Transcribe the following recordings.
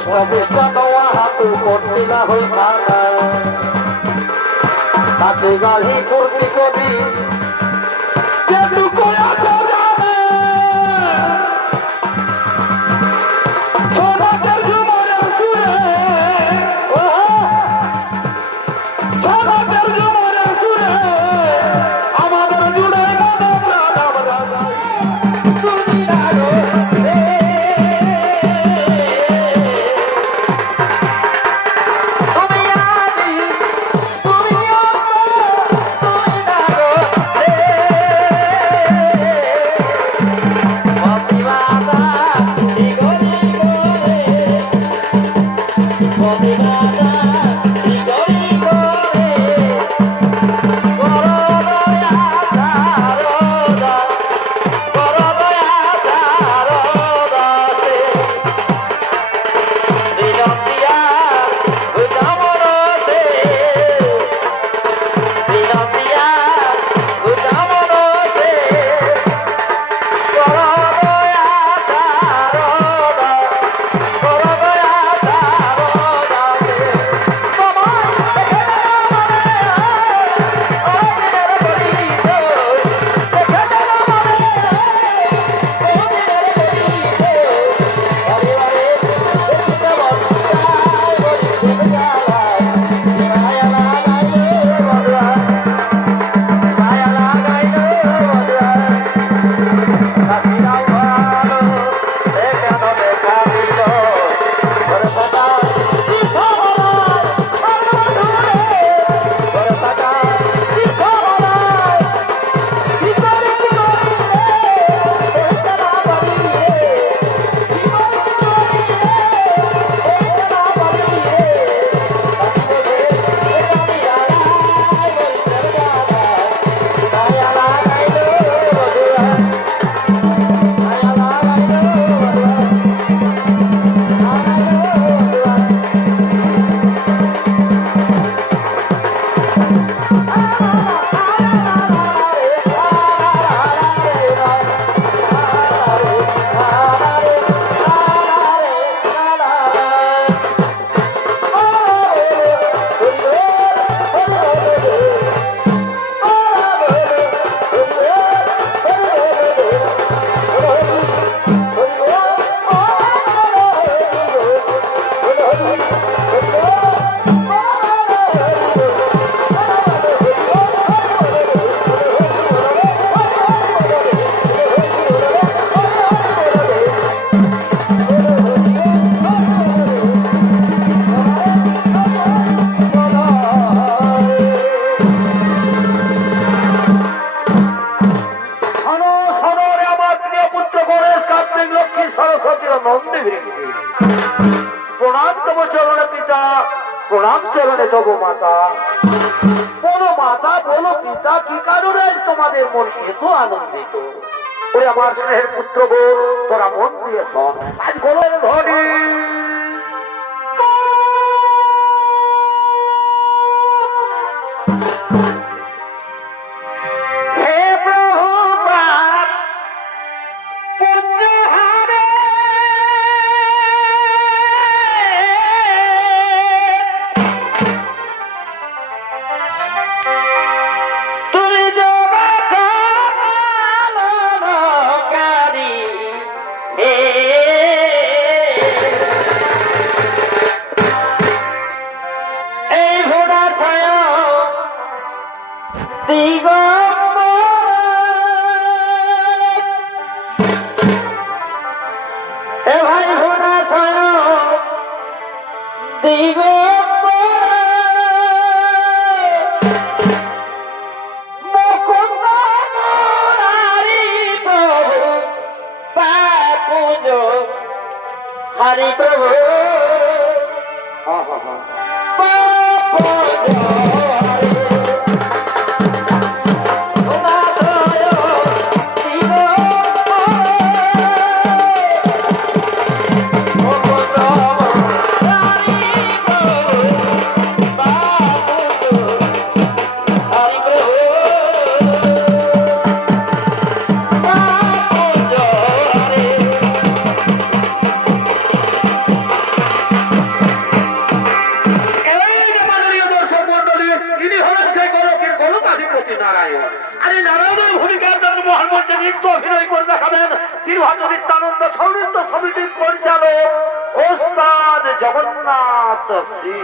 Posta busca no hatu kortila hoi khana Tate gali kurti kodi Kedu koya korane Chona terju more sure Chona terju more sure Amader jure mano prana badai Dunia ro প্রণাম চরণে দেব মাতা বলো মাতা বলো পিতা কি কারণে তোমাদের মন এত আনন্দিত ওরে আমার স্নেহের পুত্র বোন তোরা মন দিয়ে শোন আজ গোলের ধনী हरि प्रभु আসতেছি।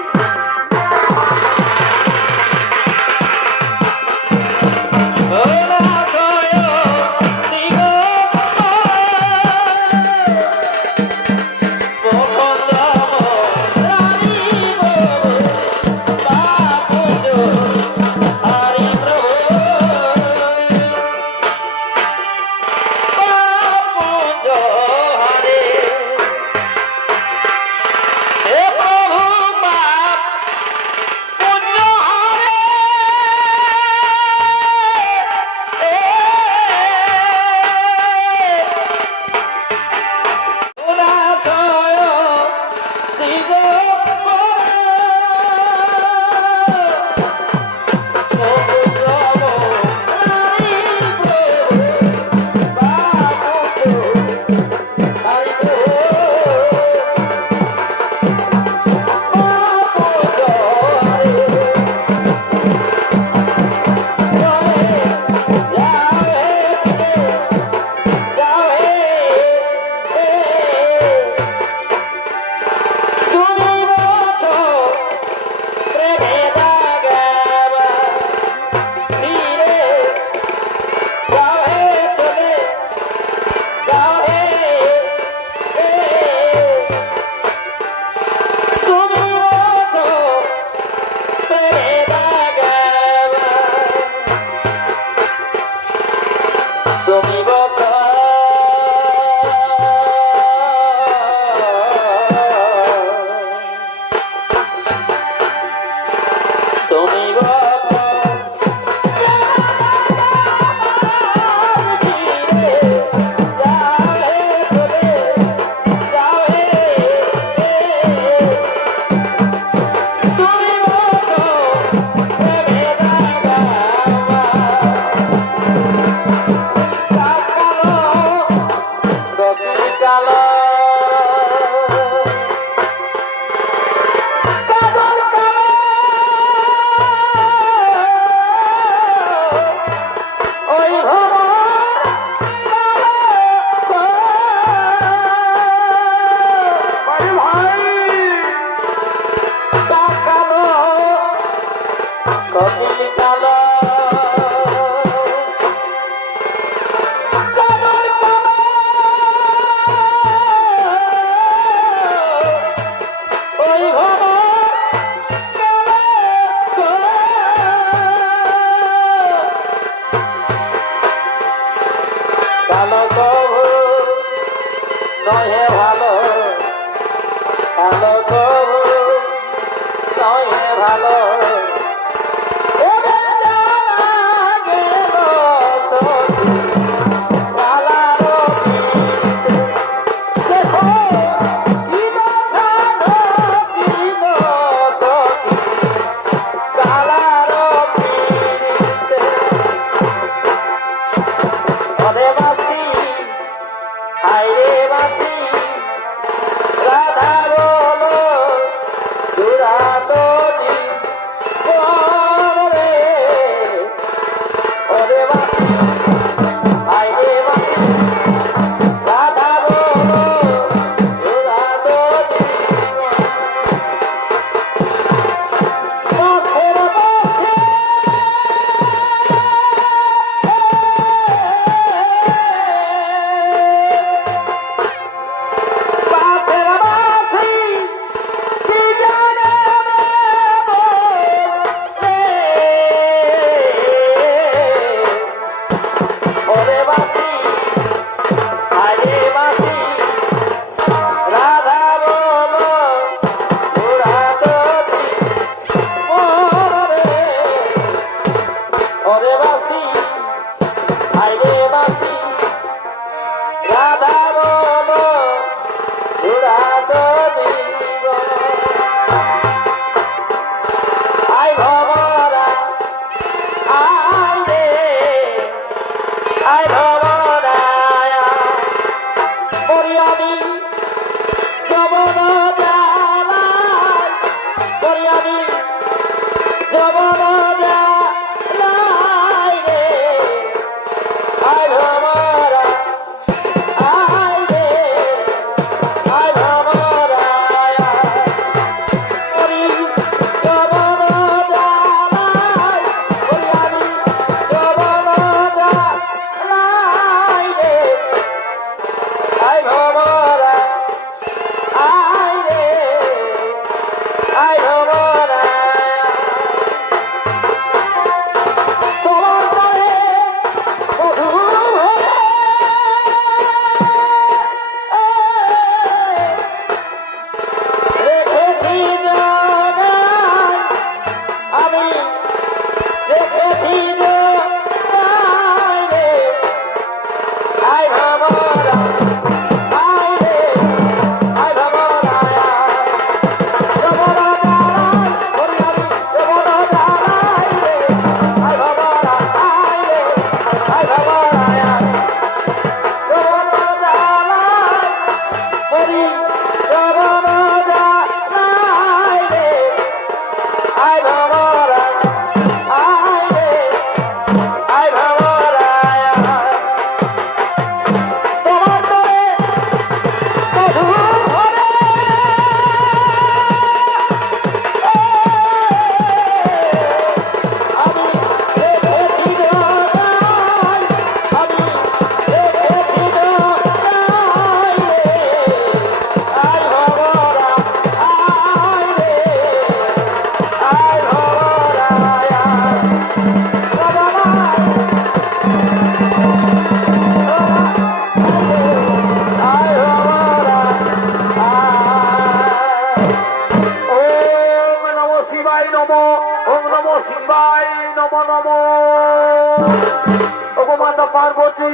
পার্বতী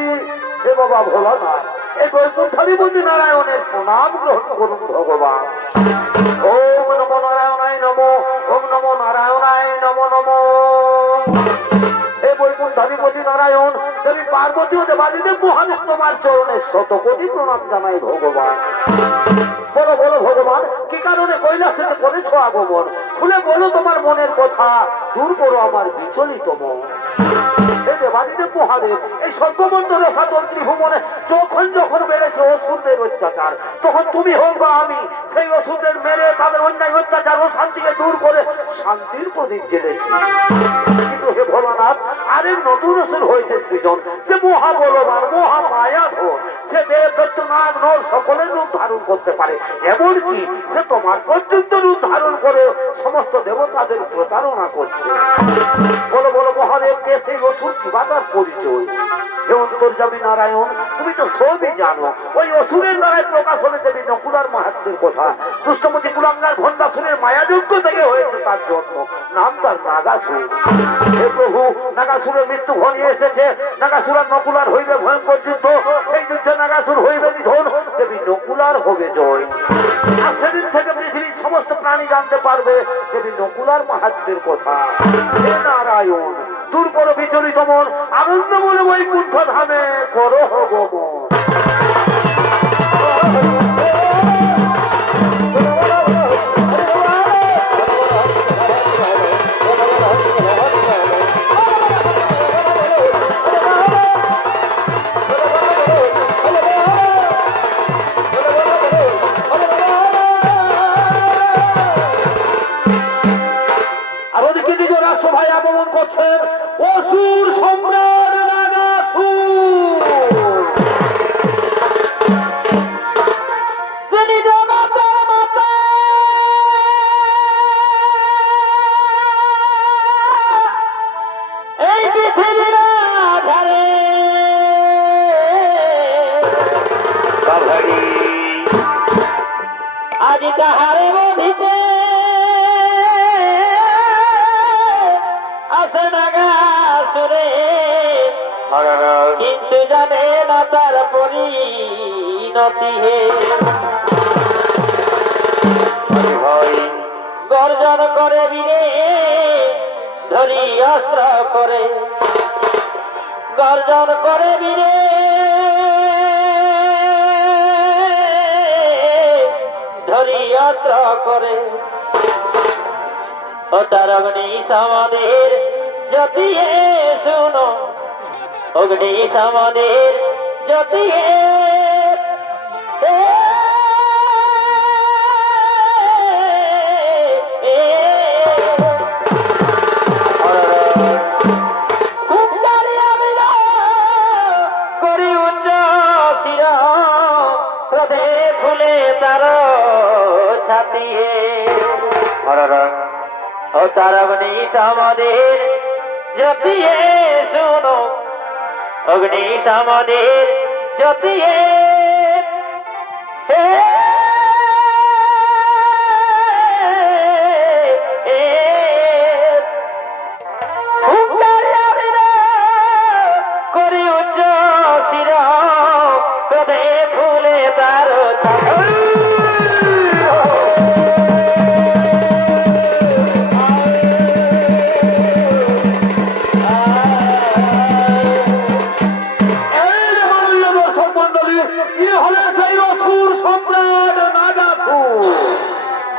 হে বাবা ভোলানাথ, এই বৈকুণ্ঠাধিপতি নারায়ণের প্রণাম গ্রহণ করুন ভগবান। ওম নমো নারায়ণায় নমো, ওম নমো নারায়ণায় নমো নমো। এই বৈকুণ্ঠাধিপতি নারায়ণ, দেবী পার্বতী ও দেবাদিদেব মহাদেব তোমার চরণে শতকোটি প্রণাম জানাই ভগবান। বলো বলো ভগবান, কি কারণে কৈলাসে করেছো আগমন? খুলে বলো তোমার মনের কথা, দূর করো আমার বিচলিত মন। এই দেবাদিদেব মহাদেব, এই সর্বমন্ত্র রসাতল ত্রিভুবনে যখন বেড়েছে অসুরদের অত্যাচার, তখন তুমি হোক বা আমি সেই অসুরদের মেরে তাদের অন্যায় অত্যাচার ও শান্তিকে দূর করে শান্তির প্রদীপ জ্বেলেছি। কিন্তু হে ভোলানাথ, আরেক নতুন অসুর হয়েছে সৃজন, যে মহাবলবান মহামায়াধর, সে দেব দত্ত নাগ নর সকলের রূপ ধারণ করতে পারে, এমনকি সে তোমার পর্যন্ত রূপ ধারণ করে সমস্ত দেবতাদের প্রতারণা করছে। বলো বলো মহাদেব, কে সেই অসুর, কিবা তার পরিচয়? হে অন্তর্যামী নারায়ণ, তুমি তো সবই জানো। ওই অসুরের দ্বারাই প্রকাশ হলে দেবী নকুলার মাহাত্ম্যের কথা। দুষ্টমতি কুলাঙ্গার ভণ্ডাসুরের মায়াযজ্ঞ থেকে হয়েছে তার জন্ম, নাম তার নাগাসুর। হে প্রভু, নাগাসুরের মৃত্যু ঘনিয়ে এসেছে। নাগাসুর আর নকুলার হইবে ভয়ঙ্কর যুদ্ধ। সেই যুদ্ধে নাগাসুর হইবে নিধন, দেবী নকুলার হবে জয়। আর সেদিন থেকে পৃথিবীর সমস্ত প্রাণী জানতে পারবে দেবী নকুলার মাহাত্ম্যের কথা। হে নারায়ণ, দূর করো বিচলিত মন, আনন্দ বলে বৈকুণ্ঠ ধামে করো গমন। আর ওদিকে দিকে রাজসভায় আগমন করছেন অসুর সম্রাট নাগাসুর। তিনি জগতের মাতা, এই পৃথিবীর আধারে আজ তাহারে মধ্যে আছে নাগাসুরে, কিন্তু জানে না তার পরিণতি। হে গর্জন করে বীরে ধরি অস্ত্র করে, গর্জন করে বীরে ধরি অস্ত্র করে। ও তার অগ্নি সমাদের জ্যোতিয়ে শুনো, অগ্নি সমাদের জ্যোতিয়ে করি উচ্চ শির ক্রোধে ফুলে তার ছাতি। ও তার অগ্নি সমাদের জ্যোতিয়ে শুনো, অগ্নি সমাদের জ্যোতিয়ে করি উচ্চ শির ক্রোধে ফুলে তার ছাতি।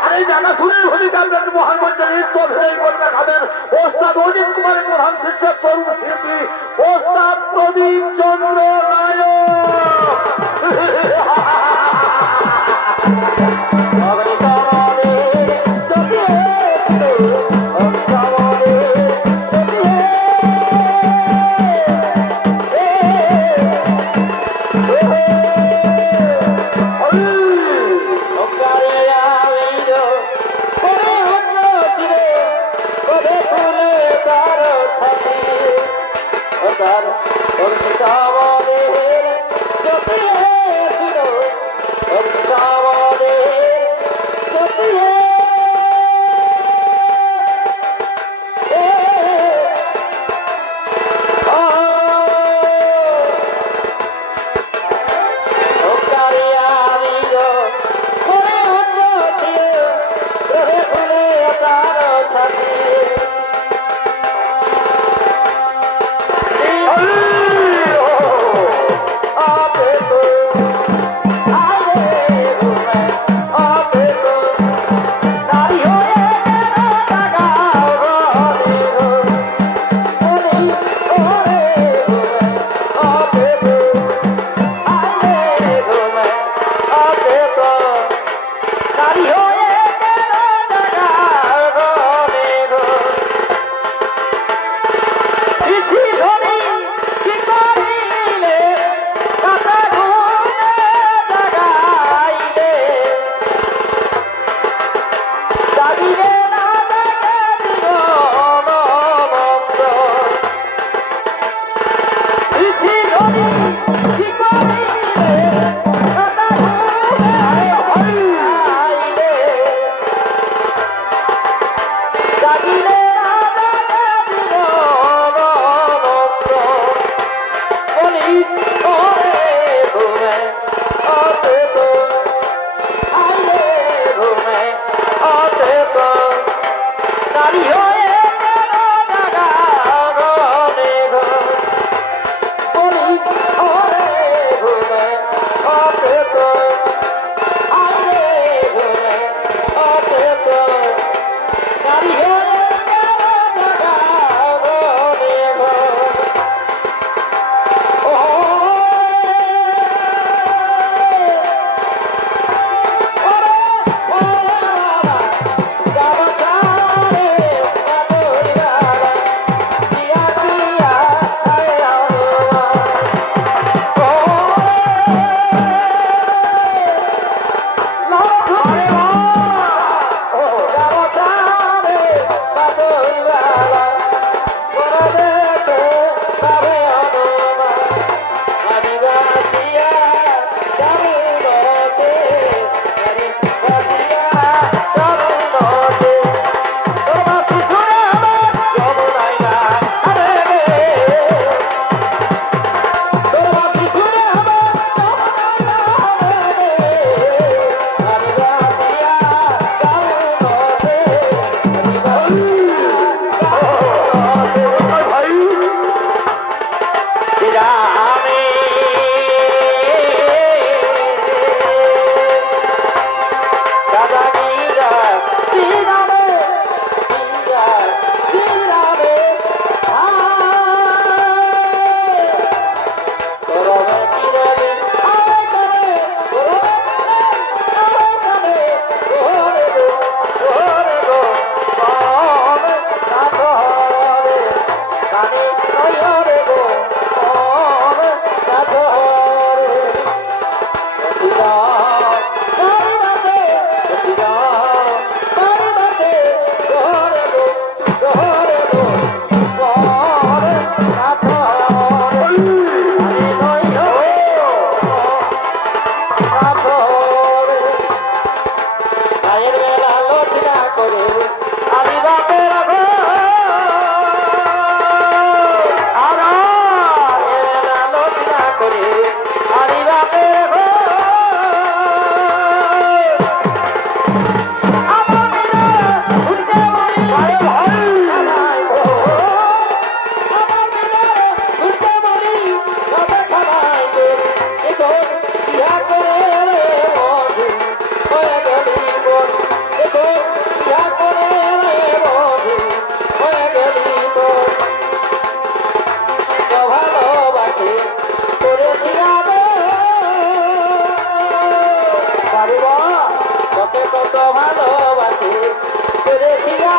আরে জানা শুনে ভূমিকা আপনার মহানগঞ্জের নৃত্য অভিনয় কন্যা খাবেন ওস্তাদ অজিত কুমারের প্রধান শিক্ষক তরুণ শিল্পী ওস্তাদ প্রদীপ চন্দ্র আরে বাবা তোকে কত ভালোবাসি রেখিয়া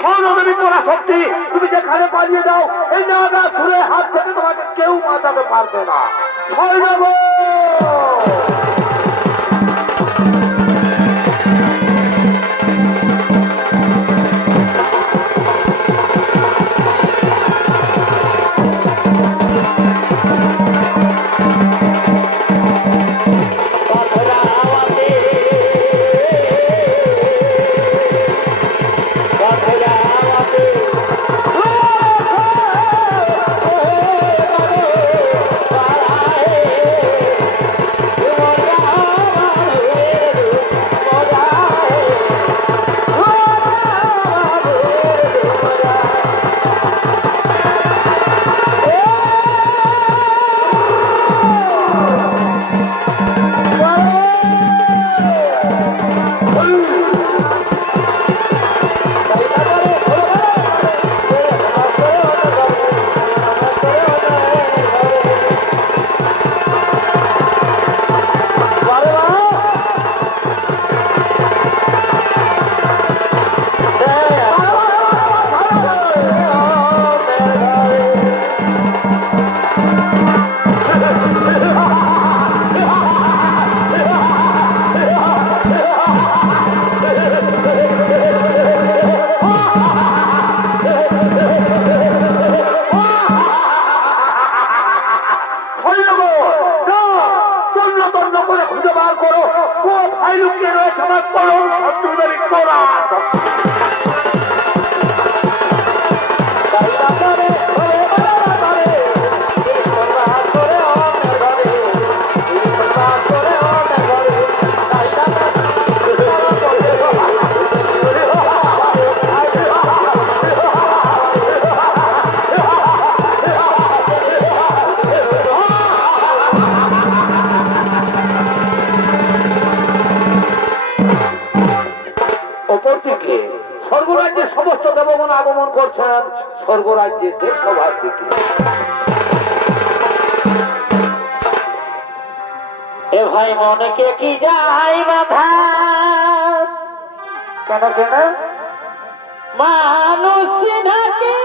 স্বর্ণদেবী পরাশক্তি, তুমি যেখানে পালিয়ে যাও এই নাগা সুরের হাত থেকে তোমাকে কেউ বাঁচাতে পারবে না। স্বর্ণব অপরদিকে স্বর্গরাজ্যের সমস্ত দেবগণ আগমন করছেন স্বর্গরাজ্যের দেশসভার দিকে। এ ভাই মনকে কি যাই বাধা, কেন কেন মানুষ নাকি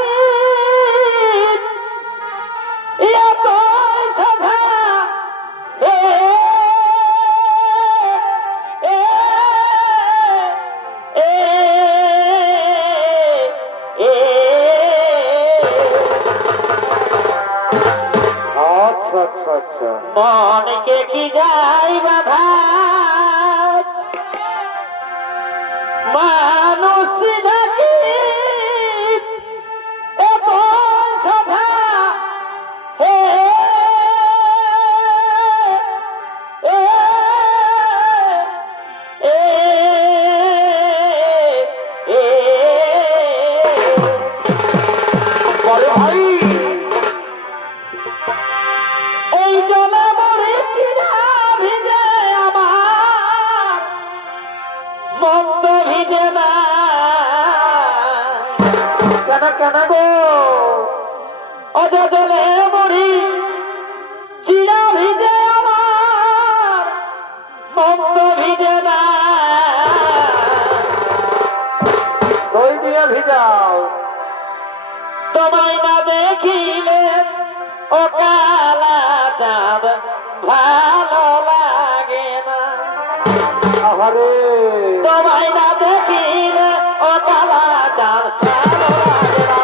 এত সভা হে এ এ এ আচ্ছা আচ্ছা আচ্ছা মনকে কি যাই বাধা, মানুষ নাকি এত সভা হে এ এ এ বলে ভাই এই জলে মরেছি না ভিজে আমার মন্দ ভিজে না, কেন কেন গো অজ জলে মরি চিরা ভিজে আমার মন্দ ভিজে না, দই দিয়ে ভিজাও তোমায় না দেখিলে ও কালা চাঁদ ভালো লাগে না, আহারে তোমায় না দেখিলে ও কালা চাঁদ ভালো লাগে না।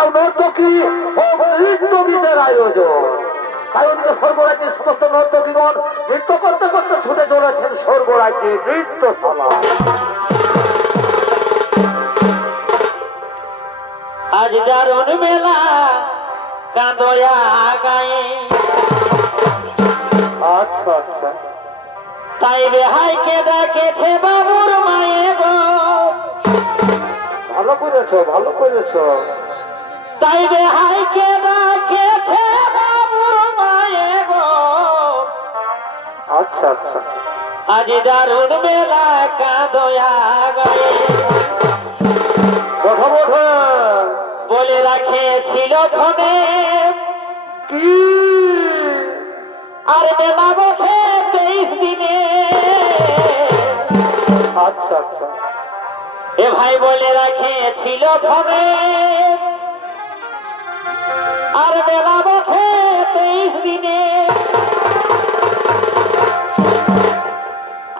দাঁড়াও নর্তকী ও নৃত্যগীতের আয়োজন। তাই ওদিকে স্বর্গরাজ্যের সমস্ত নর্তকীগণ নৃত্য করতে করতে ছুটে চলেছেন স্বর্গরাজ্যের নৃত্যশালা। আজ দারুণ মেলা কাঁদয়া গায়ে। আচ্ছা আচ্ছা, তাই বেহাইকে ডাকেছে বাবুর মায়ে গো। ভালো করেছ ভালো করেছ। তাই বেহাইকে ডাকেছে বাবুর মায়ে গো। আচ্ছা আচ্ছা, আজ দারুণ মেলা কাঁদয়া গায়ে। ওঠো ওঠো। বলে রাখেছিল ফোনে কি? আর মেলা বসে 23 দিনে। আচ্ছা আচ্ছা, এ ভাই বলে রাখেছিল ফোনে আর মেলা বসে 23 দিনে।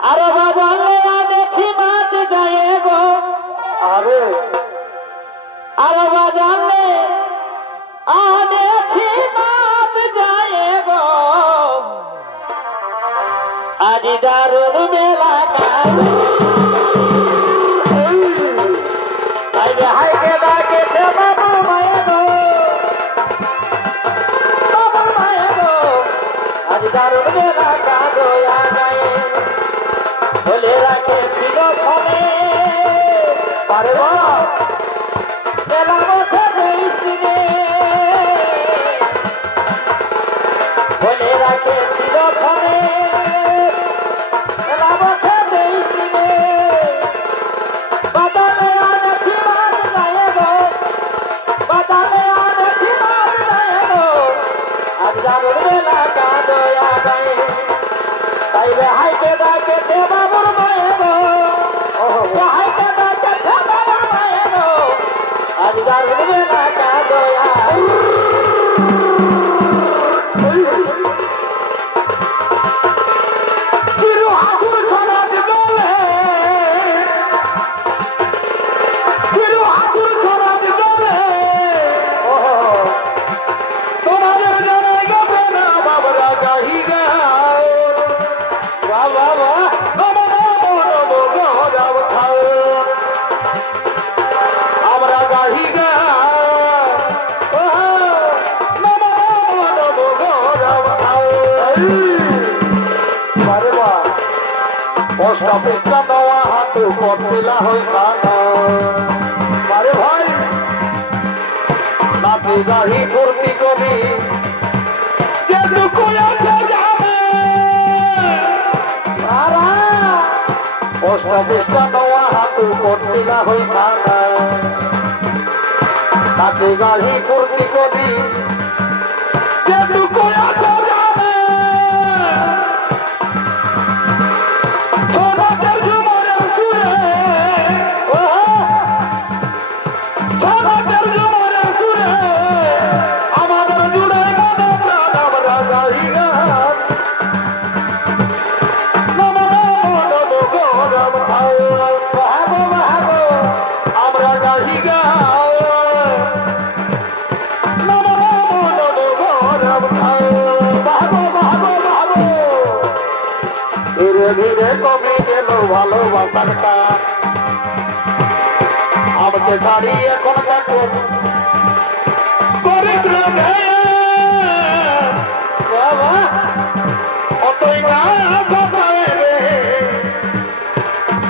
আরে বাজালে দেখি মাছ যায় গো। আরে আরে বাজালে দেখি মাছ যায় গো। আজ দারুণ মেলা কালো। তাই হাইকে ডাকেছে বাবু মায়ে গো। বাবু মায়ে গো। আজ দারুণ মেলা কাঁদয়া গায়ে। বলে রাখেছিল ফোনে পারে বা মেলা বসে 23 দিনে। বলে রাখেছিল ফোনে মেলা বসে 23 দিনে। বাজারে দেখি মাছ যায় গো। বাজারে দেখি মাছ যায় গো। আজ দারুণ মেলা কাঁদয়া গায়ে। তাই বেহাইকে ডাকেছে বাবুর মায়ে গো। বেহাইকে ডাকেছে বাবুর মায়ে গো। আজ দারুণ মেলা কাঁদয়া। চিরু আগুন ছড়া দিলে, চিরু আগুন ছড়া দিলে, তোমাদের জানাই গবে না বাবরা গাহি গাও। বাবা বাবা নমো নমো গহরাব খাও। আমরা গাহি গাও, নমো নমো গহরাব খাও। পারে বা পোস্টা পেস্টা দেওয়া হাতে পড়ছিলা হই খানা। পারে ভাই নাচে গাহি ফুর্তি করি যেটুকু আছে যাবে। পোস্টা পেস্টা দেওয়া হাতে পড়ছিলা হই খানা। নাচে গাহি ফুর্তি করি যেটুকু আছে যাবে। ছোটদের ঝুমরের সুরে, ছোটদের ঝুমরের সুরে আমাদের জুড়ে গেল প্রাণ। আমরা গাহি গান নমো নমো গৌরব খাও। বাহাবো বাহাবো আমরা গাহি গাও, নমো নমো গৌরব খাও। বাহাবো বাহাবো বাহাবো। ধীরে ধীরে কমে গেল ভালোবাসার টান। আমাকে গাড়ি এখন দেখো দরিদ্র ভেয়ে। বাবা অতই না কথায় রে,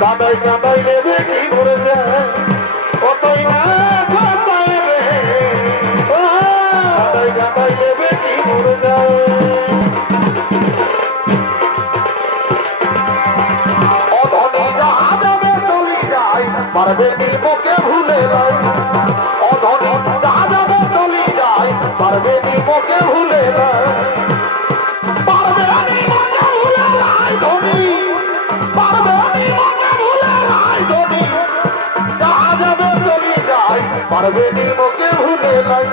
কাদাই কাদাই নেবে কি ঘুরে যায়। অতই না কথায় রে, কাদাই কাদাই নেবে কি ঘুরে যায়। অধনী যাহা যাবে চলি যায়, পারবে নি মুখে ভুলে যায়। অধনী যাহা যাবে চলি যায়, পারবে নি মুখে ভুলে যায়। পারবে নি মুখে ভুলে যায় ধনী, পারবে নি মুখে ভুলে যায় ধনী। যাহা যাবে চলি যায়, পারবে নি মুখে ভুলে যায়।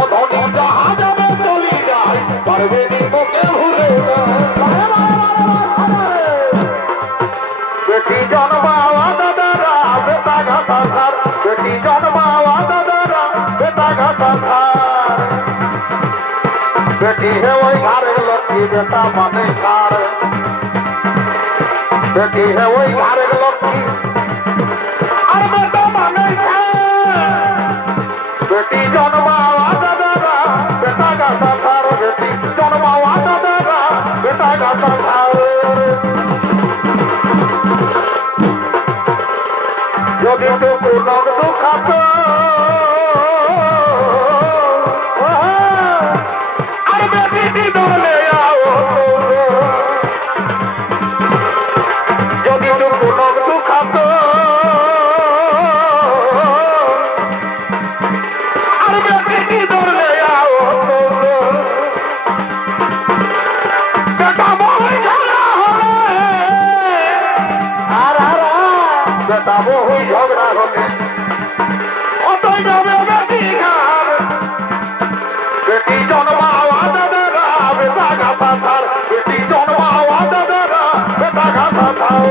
অধনী যাহা যাবে চলি যায়, পারবে নি মুখে ভুলে যায়। বেটি জন্মাওয়া দাদারা বেতা ঘাতা ঘর। বেটি জন্মাওয়া দাদারা বেতা बेटी है वही घर लक्ष्मी बेटा माने कार बेटी है वही घर लक्ष्मी और बेटा माने बेटी जन्मावा दादा बेटा का संसार बेटी जन्मावा दादा बेटा का संसार যদি তো কোনো দুঃখাত আর বেটি দলে আও যদি তো কোনো দুঃখাত আর বেটি দলে আও বেটা বই ঝগড়া হলে বেটা বহু ঝগড়া হলে অতই যাবে বেটি ঘর বেটি জন্মাওয়া দাদা বেটা ঘাতা থার বেটি জন্মাওয়া দাদা বেটা ঘাতা থার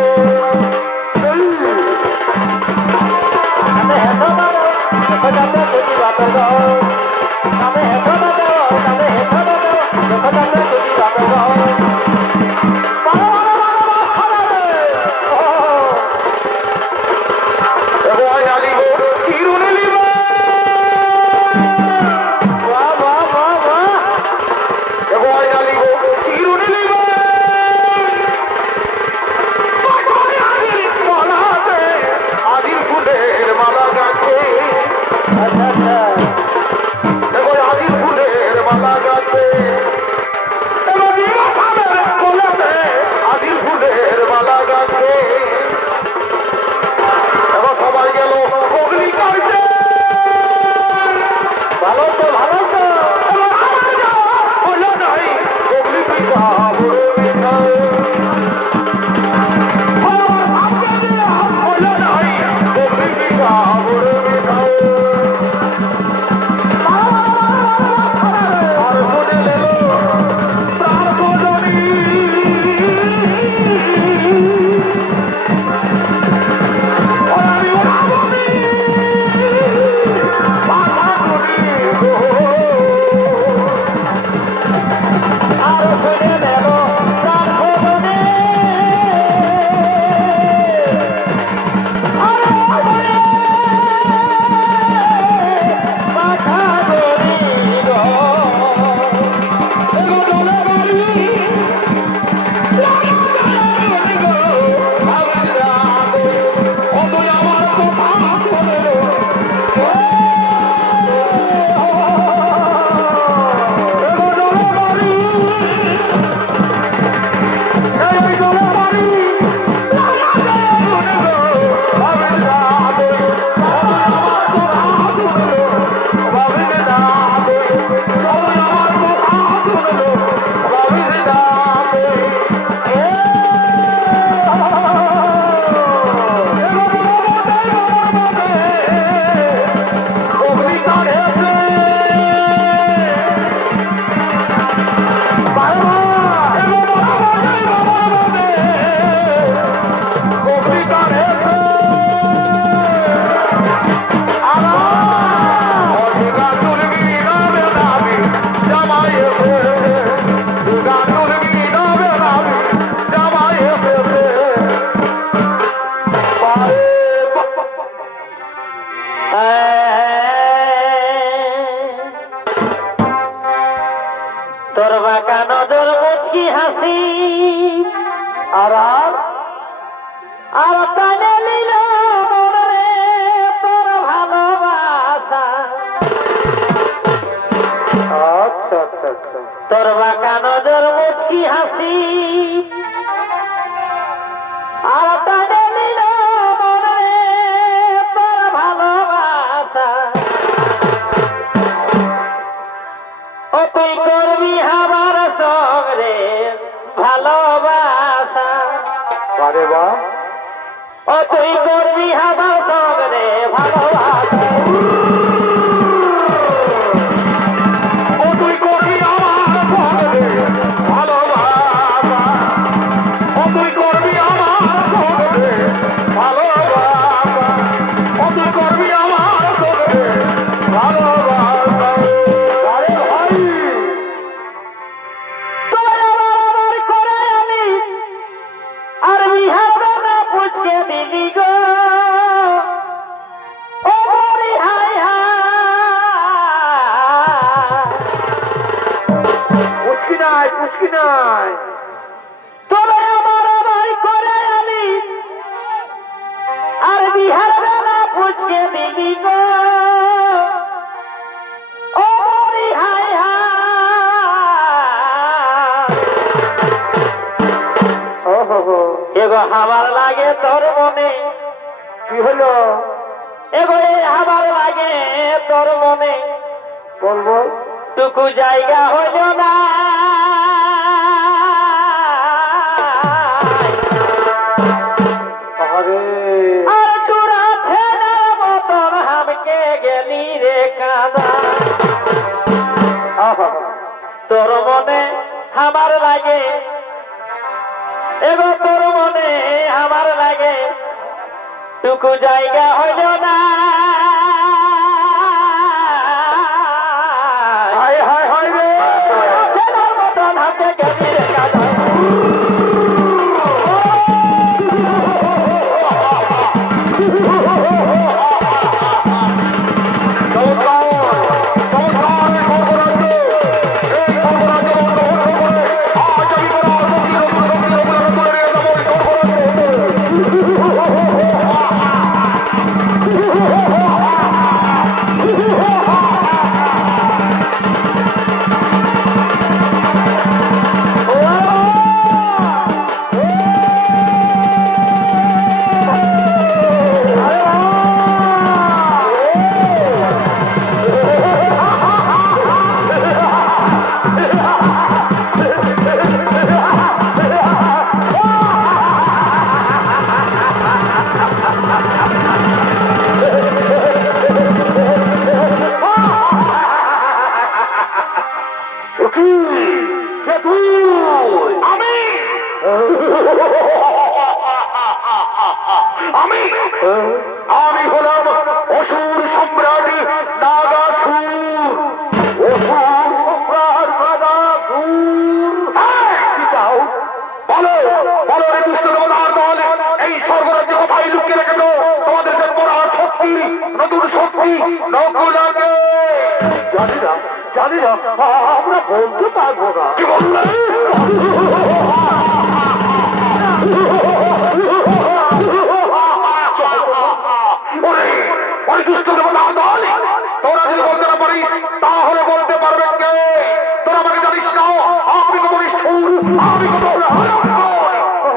তোর বাঁকা নজর মুছি হাসি আর আর টানে নিল মনে তোর ভালোবাসা আচ্ছা আচ্ছা আচ্ছা তোর বাঁকা নজর মুছি হাসি আর টানে নিল মনে তোর ভালোবাসা ও তুই করবি আমার সঙ্গে ভালোবাসা আরে বাহ ও তুই করবি আমার সঙ্গে ভালোবাসা ও তুই করবি আমার সঙ্গে ভালোবাসা ও তুই করবি আমার সঙ্গে ভালোবাসা ও তুই করবি আমার সঙ্গে ভালোবাসা আরে ভাই পুচকি নাই তবে আমার বাড়ি করে আনি আর বিহার বেলা পুচকে দিদি গো ও মরি হাই হাই এগো হাওয়ার লাগে তোর মনে কি হলো এগো হাওয়ার লাগে তোর মনে বল বল টুকু জায়গা হইল না আরে আর তোরা ছেলের মতন হামকে গেলি রে কাদা তোর মনে আমার লাগে এগো তোর মনে আমার লাগে টুকু জায়গা হইল না হায় হায় হায় রে ছেলের মতন হামকে গেলি রে কাদা আমি হলাম অসুর সম্রাট নাগাসুর অসুর সম্রাট নাগাসুর কি চাও বলো বলো রে দুষ্ট নবনার দল এই স্বর্গরাজ্য কোথায় লুকিয়ে রেখেছ তোমাদেরকে পড়া শক্তি নতুন শক্তি নকুলাকে জানি না আমরা বলতে পারবো না কি বললে তোরা যদি বলতে না পারিস তাহলে বলতে পারবে কে তোরা আমাকে জানিস না আমি কত নিষ্ঠুর আমি কত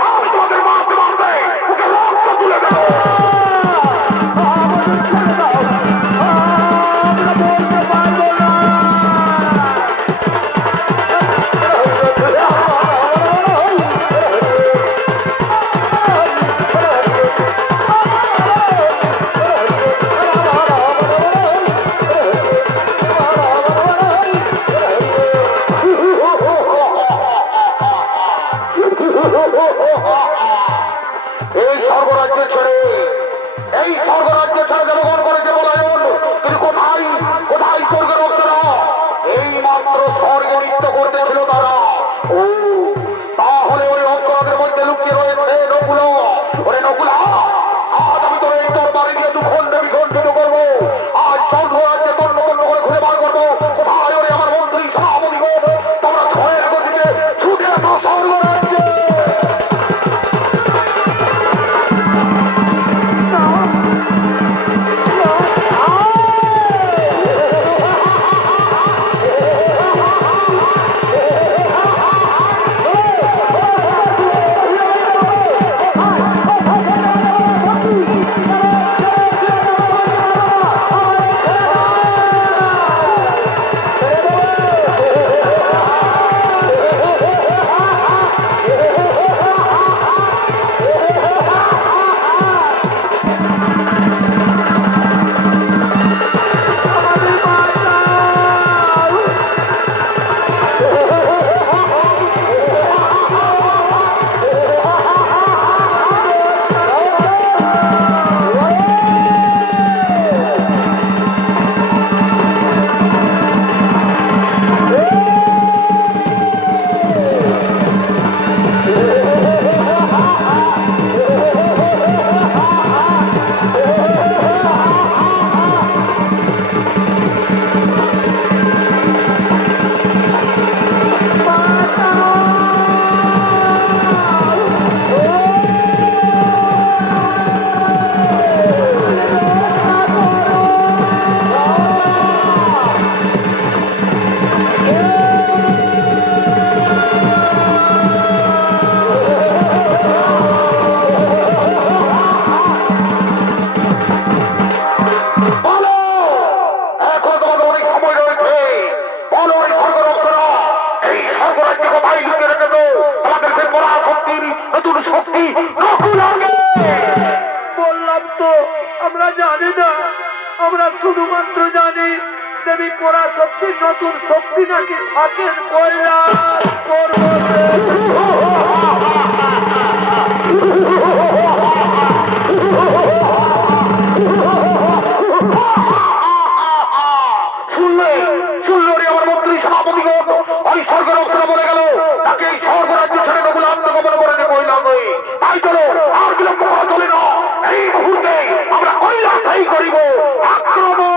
আমি তোমাদের মারতে মারতে ওকে রক্ত তুলে দেব এই স্বর্গরাজ্য ছেড়ে জনগণ করেছে বলায়ন তুই কোথায় কোথায় স্বর্গের ভক্তরা এই মাত্র স্বর্গে নৃত্য করতেছিল তারা ও তাহলে ওই অঙ্করাদের মধ্যে লুকিয়ে রয়েছে নকুল ওরে নকুলা আজ আমি তোর এই তোর বাড়ি দিয়ে দুখণ্ডে বিখণ্ডিত করবো আজ স্বর্গরাজ্যে তন্ন তন্ন করে খুঁজে বার করবো কোথায় ওরে আমার মন্ত্রী সভাপতি তোমরা ছয়ের গতিতে ছুটে আসো স্বর্গরাজ্যে স্বর্গরাজ্যকে ভাই লুকিয়ে রেখে দো, আমাদের সেই পরাশক্তির নতুন শক্তি নতুন আগে। বললাম তো আমরা জানি না, আমরা শুধুমাত্র জানি দেবী পরাশক্তির নতুন শক্তি নাকি থাকেন কৈলাস পর্বতে। শুনলে আমার মন্ত্রী সভাপতিগণ ওই স্বর্গের অক্ষরে বলে গেল তাকে এই স্বর্গরাজ্য ছেড়ে নগুলো আত্মগোপন করে যে কইলাম নই। তাই চলো আর বিলম্ব করা চলে না, এই মুহূর্তে আমরা কৈলাসেই করিব আক্রমণ।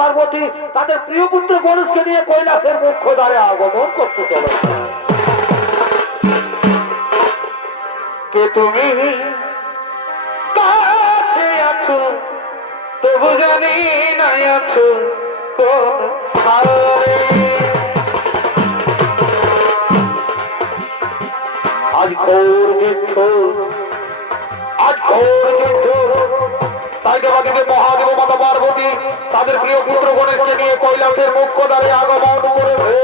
পার্বতী তাদের প্রিয় পুত্র গণেশকে নিয়ে কৈলাসের মুখ্য দ্বারে আগমন করতে চলে। কে তুমি কাছে আছো তবু জানি নাই আছো কোন হারে। আজ ঘোর যুদ্ধ, আজ ঘোর যুদ্ধ, তাই দেবাদিকে মহাদেব মাতা পার্বতী তাদের প্রিয় পুত্র গণেশকে নিয়ে কৈলাসের মুখ্য দ্বারে আগমন করেছে।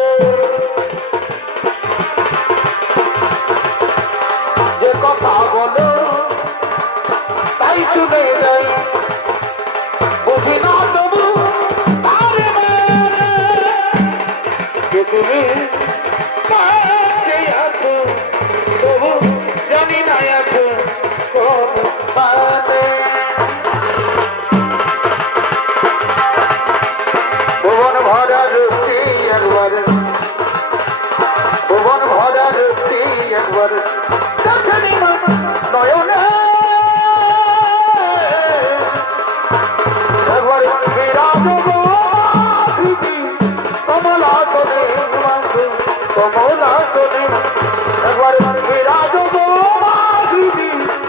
যে কথা বলো তাই শুনে যাই, বুঝি না তবু তারে যে তুমি কাছে আছো তবু জানি না আছো কোন পানে। ভুবন ভরা রূপী একবার, ভুবন ভরা রূপী একবার নয়নে একবার বিরাজ কমলা তোলে কমলা তোলে একবার বিরাজ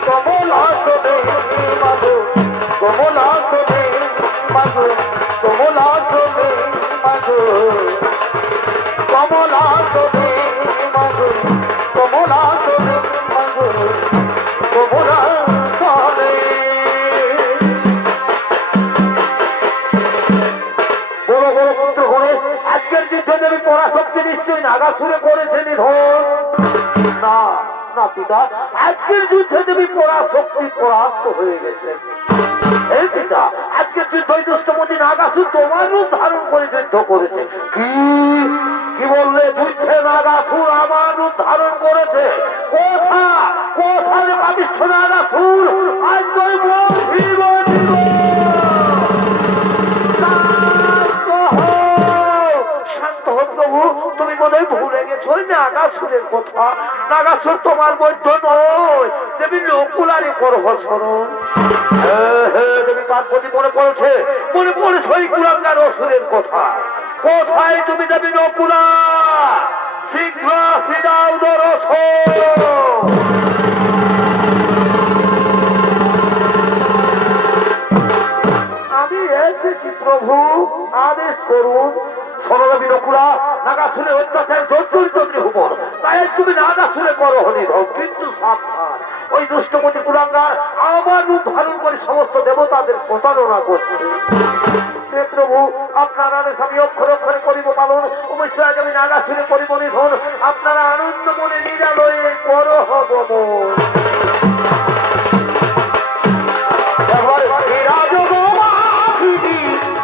কমলা তোলে মাধু কমলা তোলে মাধু কমলা তোলে মাধু কমলা তোলে মাধু কমলা তোলে মাধু কমলা তোলে। বড় বড় পুত্র গণেশ আজকের যুদ্ধে দেবী পরাশক্তি নিশ্চয়ই নাগাসুরে করেছে নিধন। না না পিতা, আজকের যুদ্ধে দেবী পরাশক্তি পরাস্ত হয়ে গেছে। এই পিতা, আজকের যুদ্ধ দুষ্টমতি নাগাসুর তোমার রূপ ধারণ করে যুদ্ধ করেছে। কি কি বললে? যুদ্ধে নাগাসুর আমার রূপ ধারণ করেছে? কোথা কোথায় পাবিষ্ঠ নাগাসুর? আজ তুই শান্ত হো প্রভু, তুমি বোধহয় ভুলে গেছো নাগাসুরের কথা। নাগাসুর তোমার মধ্য নয়, দেবী নকুলারে করব স্মরণ। দেবী পার্বতী মনে পড়েছে, মনে পড়েছে ওই কুলাঙ্গার অসুরের কথা। কোথায় তুমি দেবী নকুলা? শীঘ্র সিদাও দরস। আমি এসেছি প্রভু, আদেশ করুন। সরলবী নকুলা, নাগাসুরে অত্যাচার জর্জরিত ত্রিভুবন, তাই তুমি নাগাসুরে করো হরিধন। কিন্তু সাবধান, ওই দুষ্টমতি কুলাঙ্গার আমার রূপ ধারণ করে সমস্ত দেবতাদের প্রতারণা করছে। হে প্রভু, আপনার আদেশ আমি অক্ষরে অক্ষরে করিব পালন। অবশ্যই আজ আমি নাগাসুরে করিব নিধন। আপনারা আনন্দ মনে নিরালয়ে করো হবমন।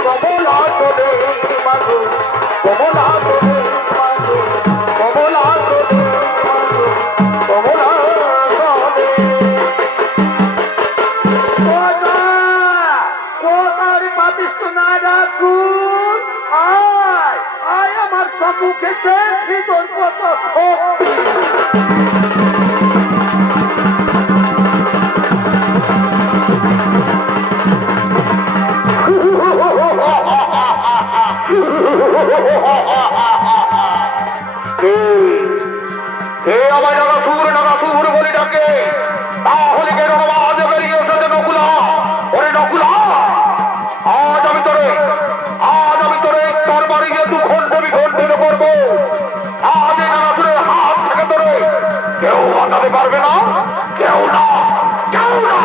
কমলা তোলে মাধু কমলা তোলে মাধু কমলা তোলে মাধু কমলা তোলে। কোথার পাপিষ্ঠ নাগাসুর, আয় আয় আমার সম্মুখে দেখি তোর কত শক্তি। কে কে আমায় নাগাসুর বলে ডাকে? তাহলে কেন আজ বেরিয়ে এসেছে নকুলা? ওরে নকুলা, আজ আমি তোরে তোর বাড়ি গিয়ে বিখণ্ডিত করবো। আজ এই নাগাসুরের হাত থেকে তোরে কেউ বাঁচাতে পারবে না, কেউ না, কেউ না।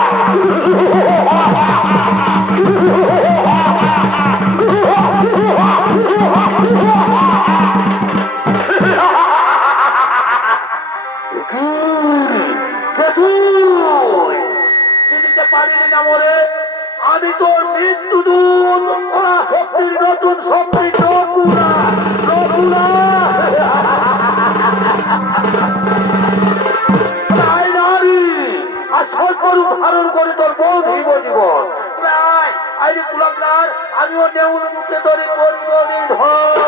আমি তোর মৃত্যু দূত, ওরা শক্তির নতুন শক্তি নকুলা। নারী আর স্বল্পরূপ ধারণ করে তোর বৌধিব জীবন। আইনি কুলাকার, আমিও নেউল মুখে ধরে করিব নিধন।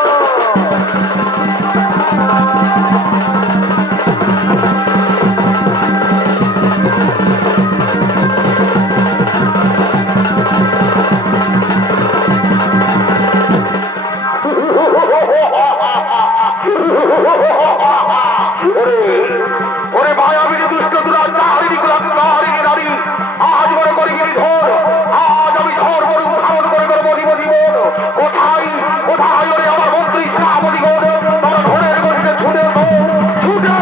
ওরে মায়াবী দুষ্ট দুরাচারিণী কুলাকারিণী নারী, আজ মনে করি ধর, আজ আমি ধর বড় ধারণ করে করবো জীবন। কোথায় কোথায় ওরে আমার মন্ত্রী সেনাপতিগণ, তোমরা ধরের গতিতে ছুটে ছুটে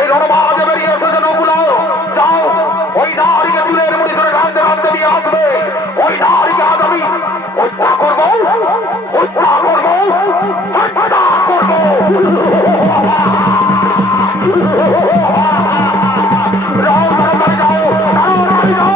এই রণবাজে বেরিয়ে এসেছে নকুলা। যাও ওই নারীকে চুলের মুড়ি ধরে রাঁধতে রাঁধতে নিয়ে আসবে। ওই নারীকে আজ আমি হত্যা করবো, হত্যা করবো, হত্যা করবো। যাও তাড়াতাড়ি যাও, তাড়াতাড়ি যাও।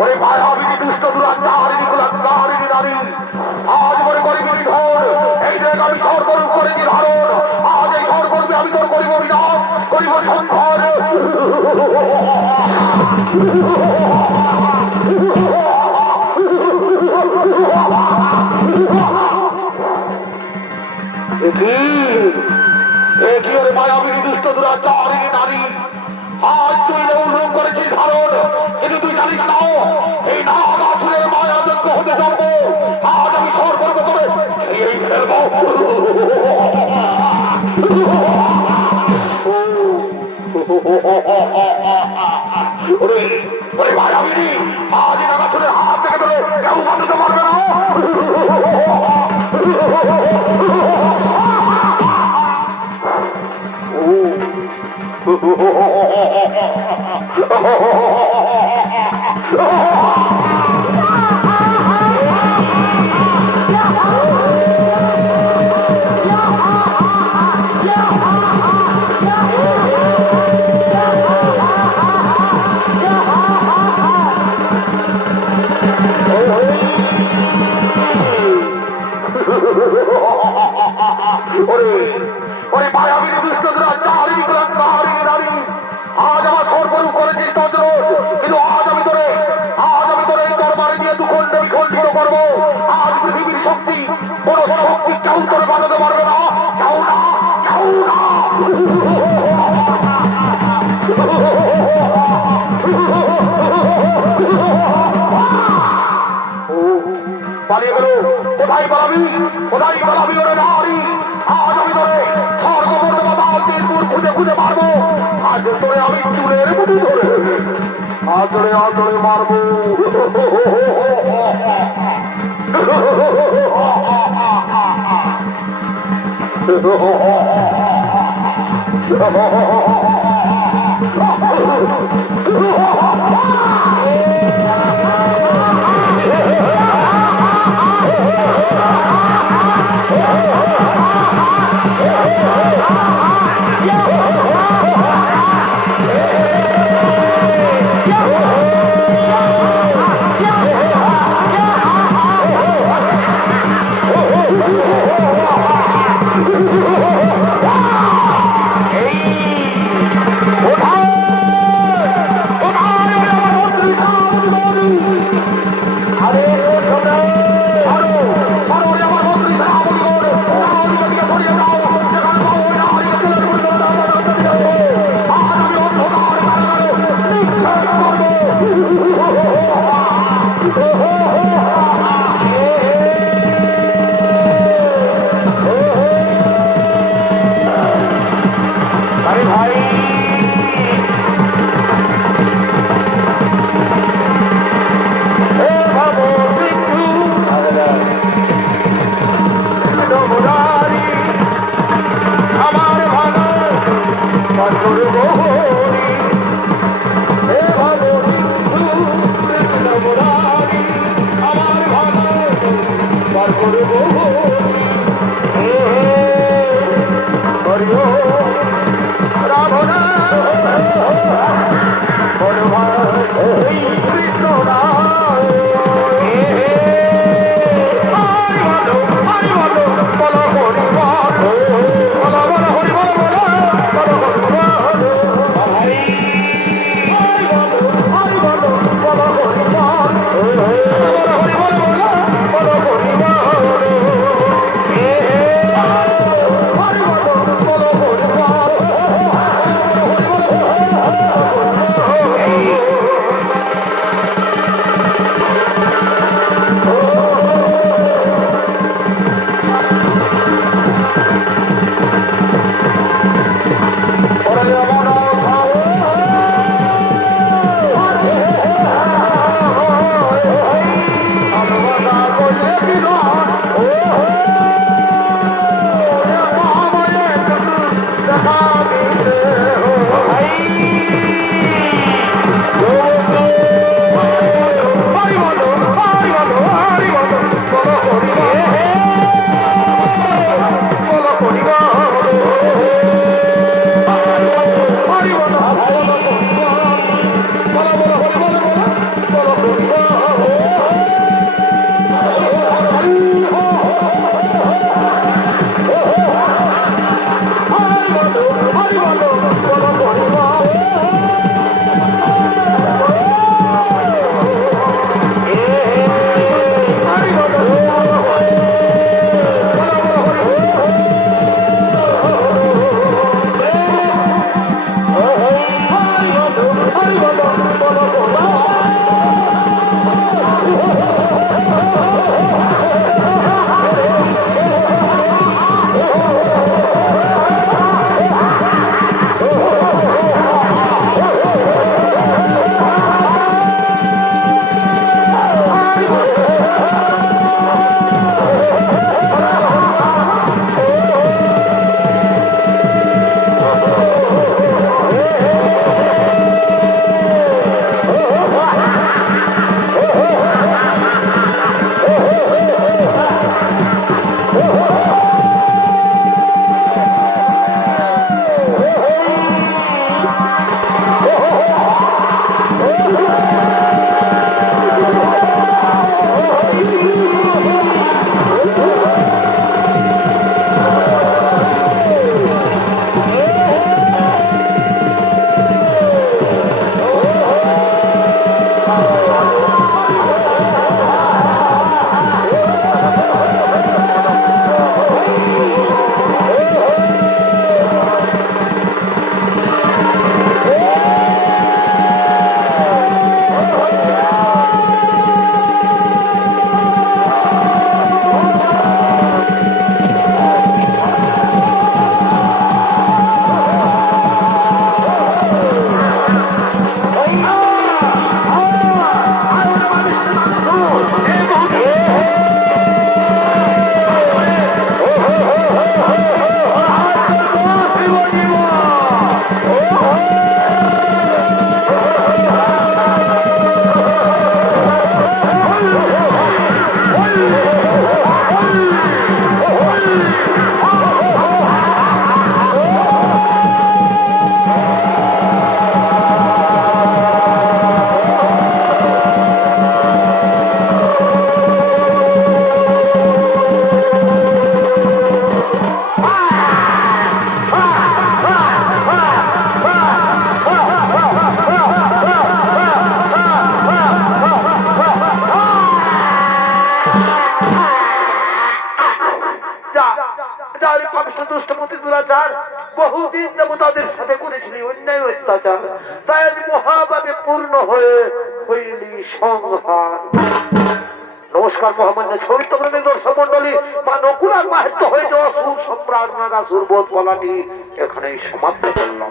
ওরে মায়াবী দুষ্ট দুরাচারিণী কুলাকারিণী নারী, আজ মনে করি ধর, এই দেখ আমি ধর করু করেছি ধারণ। আজ এই ধর করবে আমি তোর করিব বিনাশ, করিব সংঘর। কি ওরে মায়াবী দুষ্ট দুরাচারিণী নারী, আজ তুই উল্লেখ করেছিস ধারণ, কিন্তু তুই জানিস না এই নাগাসুরের মায়া যজ্ঞ হতে যাবো। আজ আমি সর করবো করে এই ফেলবো। ওরে ওরে মায়াবিনী, আজ নাগাসুরের হাত থেকে তোরে কেউ বাঁচাতে পারবে না। ওরে মায়াবী দুষ্ট দুরাচারিণী কুলাকারিণী নারী, আজ আমার সর্বরূপ করেছিস তদ্রোষ, কিন্তু আজ আমি তোরে এই দরবারে দিয়ে বিখণ্ডিত করবো। আজ পৃথিবীর শক্তি, কোন শক্তি কেউ তোরে বানাতে পারবে না, কেউ না, কেউ না। পালিয়ে গেল, কোথায় পালাবি, কোথায় পালাবি ওরে নারী? আজ আমি তোরে স্বর্গ মর্যাদা দিনপুর খুঁজে খুঁজে মারবো। আজ তোরে আমি চুলের মুঠি ধরে আদরে আদরে মারবো। তোমার করব হরিও রাধনা কৃষ্ণ বহুদিন যাব তাদের সাথে করেছিলি অন্যায় অত্যাচার, তাই আজ মহাভাবে পূর্ণ হয়ে হইলি সংহার। নমস্কার মহামান্য চরিত্রপ্রেমী দর্শক মন্ডলী, মা নকুলার মাহাত্ম হয়ে যাওয়া সুর সম্রাট নাগাসুর বোধ বলাটি এখানেই সমাপ্ত করলাম।